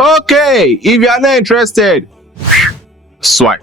Okay, if you are not interested, swipe.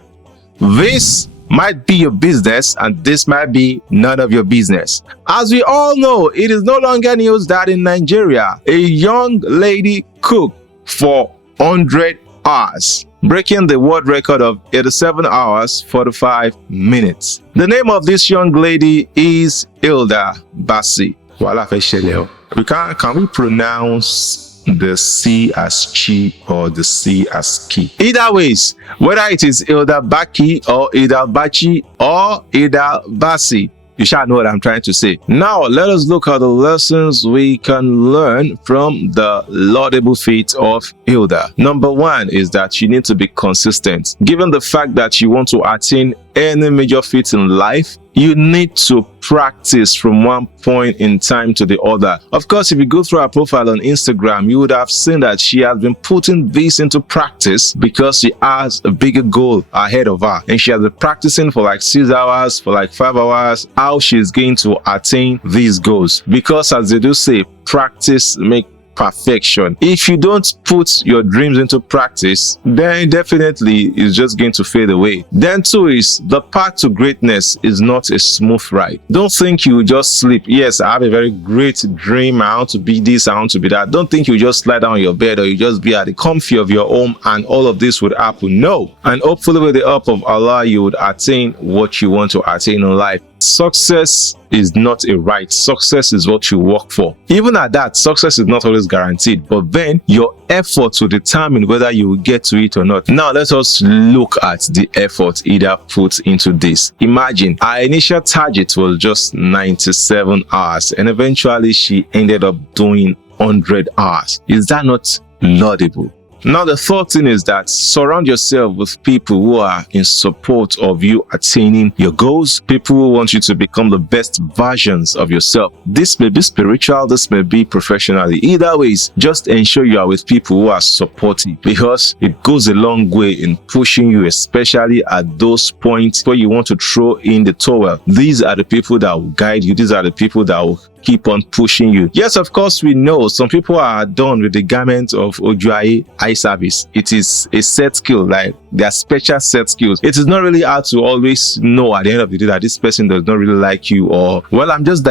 This might be your business and this might be none of your business. As we all know, it is no longer news that in Nigeria, a young lady cooked for 100 hours, breaking the world record of 87 hours 45 minutes. The name of this young lady is Hilda Baci. Can we pronounce the C as chi or the C as ki? Either ways, whether it is Hilda Baci or Hilda Baci or Hilda Bassey, you shall know what I'm trying to say. Now, let us look at the lessons we can learn from the laudable feat of Hilda. Number one is that you need to be consistent. Given the fact that you want to attain any major feat in life, you need to practice from one point in time to the other. Of course, if you go through her profile on Instagram, you would have seen that she has been putting this into practice because she has a bigger goal ahead of her. And she has been practicing for like 6 hours, for like 5 hours, how she's going to attain these goals. Because as they do say, practice makes perfection. If you don't put your dreams into practice, then definitely it's just going to fade away. Then two is the path to greatness is not a smooth ride. Don't think you just sleep. Yes, I have a very great dream. I want to be this, I want to be that. Don't think you just lie down on your bed or you just be at the comfy of your home and all of this would happen. No. And hopefully with the help of Allah, you would attain what you want to attain in life. Success is not a right. Success is what you work for. Even at that, success is not always guaranteed, but then your effort will determine whether you will get to it or not. Now, let us look at the effort Hilda put into this. Imagine our initial target was just 97 hours and eventually she ended up doing 100 hours. Is that not laudable? Now, the third thing is that surround yourself with people who are in support of you attaining your goals, people who want you to become the best versions of yourself. This may be spiritual, this may be professionally. Either ways, just ensure you are with people who are supportive because it goes a long way in pushing you, especially at those points where you want to throw in the towel. These are the people that will guide you. These are the people that will keep on pushing you. Yes, of course, we know some people are done with the garment of Ojuaye eye service. It is a set skill, like their special set skills. It is not really hard to always know at the end of the day that this person does not really like you, or well, I'm just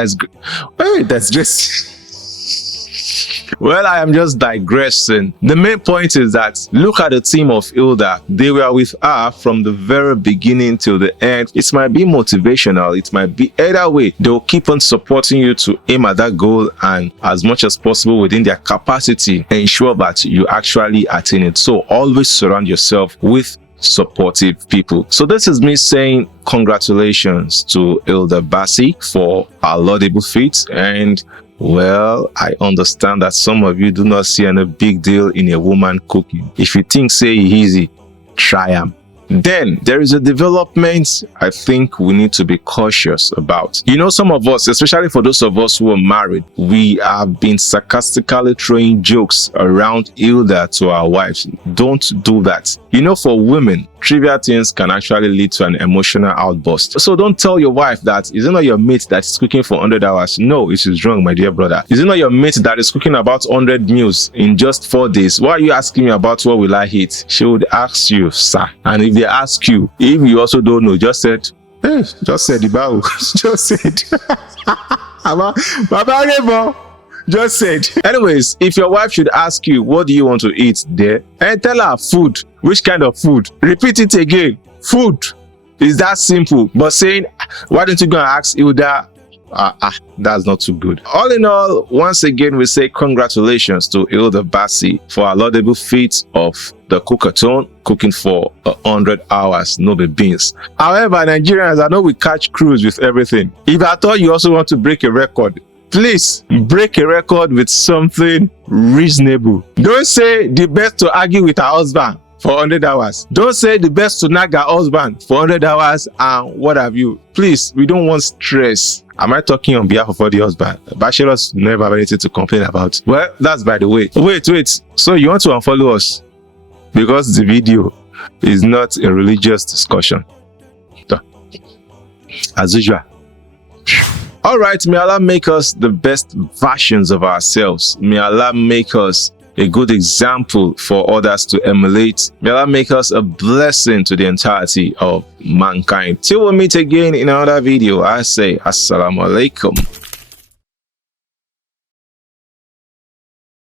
Well, I am just digressing. The main point is that look at the team of Hilda. They were with her from the very beginning till the end. It might be motivational. It might be either way. They'll keep on supporting you to aim at that goal and as much as possible within their capacity, ensure that you actually attain it. So always surround yourself with supportive people. So this is me saying congratulations to Hilda Baci for her laudable feat. And well, I understand that some of you do not see any big deal in a woman cooking. If you think say easy, try them. Then there is a development I think we need to be cautious about. You know, some of us, especially for those of us who are married, we have been sarcastically throwing jokes around Hilda to our wives. Don't do that. You know, for women, trivial things can actually lead to an emotional outburst. So don't tell your wife that, is it not your mate that is cooking for 100 hours? No, it is wrong, my dear brother. Is it not your mate that is cooking about 100 meals in just 4 days? Why are you asking me about what will I eat? She would ask you, sir. And if they ask you, if you also don't know, just said, hey, just said the bow. Just said. Just said. Anyways, if your wife should ask you, what do you want to eat there? And tell her food. Which kind of food? Repeat it again. Food. Is that simple? But saying, why don't you go and ask Hilda? That's not too good. All in all, once again, we say congratulations to Hilda Baci for a laudable feat of the Cookathon, cooking for 100 hours, no be beans. However, Nigerians, I know we catch cruise with everything. If I thought you also want to break a record, please break a record with something reasonable. Don't say the best to argue with her husband for 100 hours. Don't say the best to nag her husband for 100 hours and what have you. Please, we don't want stress. Am I talking on behalf of all the husband? Bachelors never have anything to complain about. Well, that's by the way. Wait. So you want to unfollow us? Because the video is not a religious discussion. As usual. Alright, may Allah make us the best versions of ourselves. May Allah make us a good example for others to emulate. May Allah make us a blessing to the entirety of mankind. Till we meet again in another video, I say Assalamu alaikum.